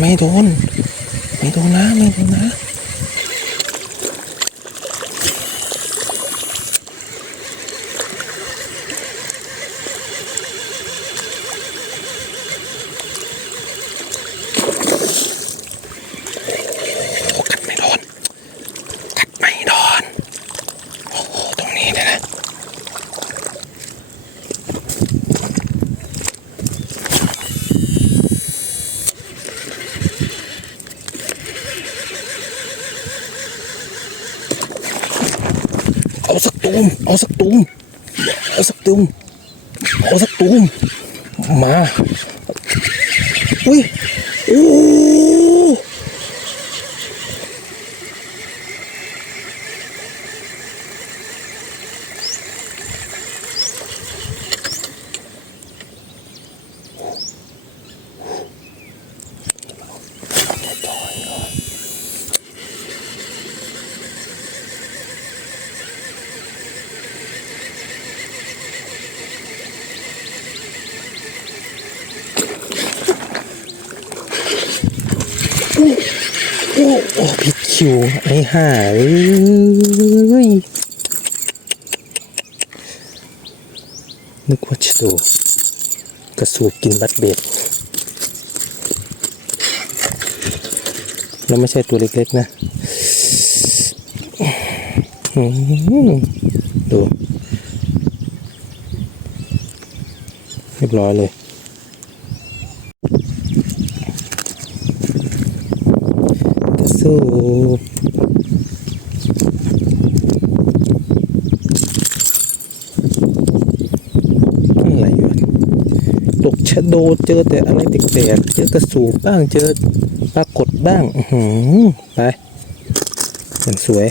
ไม่โดน ไม่โดนนะ ไม่โดนนะ โอ้กัดไม่โดน กัดไม่โดน โอ้โห ตรงนี้เนี่ยนะ เอาสักตูมเอาสักตูมเอาสักตูมเอาสักตูมมาอุ้ยโอ้ โอ้โอ้ผิดคิวไอ้ห่าเอ้ยนึกว่าจะโดกระสูบกินบัตเบ็ดแล้วไม่ใช่ตัวเล็กๆนะดู เรียบร้อยเลย กระ สู้อะไรวะตกชะโดเจอแต่อะไรแปลกๆเจอกระสูบบ้างเจอปรากฏบ้าง อืไปอย่างสวย